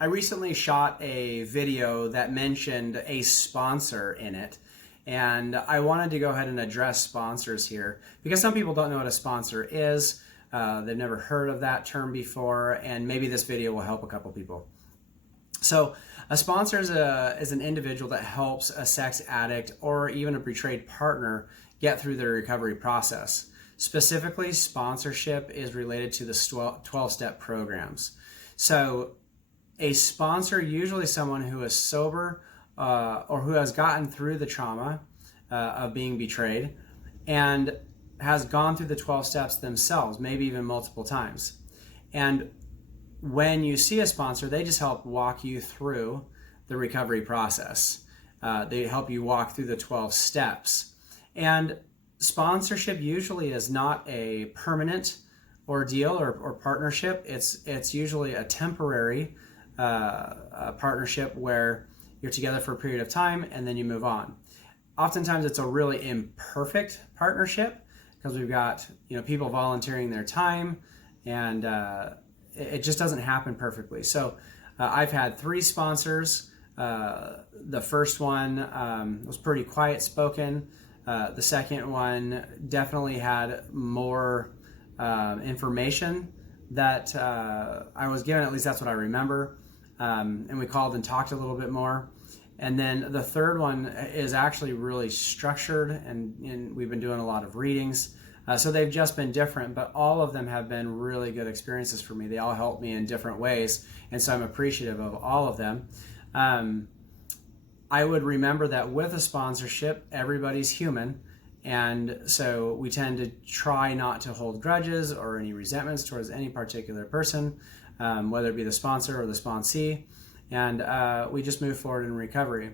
I recently shot a video that mentioned a sponsor in it, and I wanted to go ahead and address sponsors here because some people don't know what a sponsor is. They've never heard of that term before, and maybe this video will help a couple people. So a sponsor is an individual that helps a sex addict or even a betrayed partner get through their recovery process. Specifically, sponsorship is related to the 12-step programs. So a sponsor, usually someone who is sober or who has gotten through the trauma of being betrayed and has gone through the 12 steps themselves, maybe even multiple times. And when you see a sponsor, they just help walk you through the recovery process. They help you walk through the 12 steps. And sponsorship usually is not a permanent ordeal or partnership. It's usually a temporary partnership where you're together for a period of time and then you move on. Oftentimes it's a really imperfect partnership because we've got people volunteering their time, and it just doesn't happen perfectly. So I've had 3 sponsors. The first one was pretty quiet spoken. The second one definitely had more information that I was given, at least that's what I remember. And we called and talked a little bit more. And then the third one is actually really structured, and we've been doing a lot of readings. So they've just been different, but all of them have been really good experiences for me. They all helped me in different ways, and so I'm appreciative of all of them. I would remember that with a sponsorship, everybody's human, and so we tend to try not to hold grudges or any resentments towards any particular person, whether it be the sponsor or the sponsee, and we just move forward in recovery.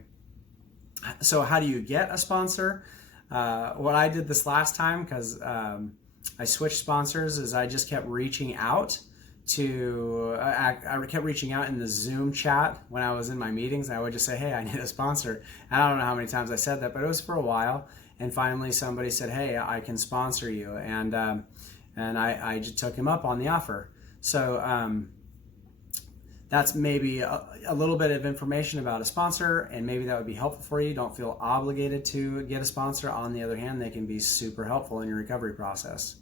So how do you get a sponsor? What I did this last time, because I switched sponsors, is I just kept reaching out to, I kept reaching out in the Zoom chat when I was in my meetings. I would just say, hey, I need a sponsor. And I don't know how many times I said that, but it was for a while. And finally somebody said, hey, I can sponsor you. And I just took him up on the offer. So that's maybe a little bit of information about a sponsor, and maybe that would be helpful for you. Don't feel obligated to get a sponsor. On the other hand, they can be super helpful in your recovery process.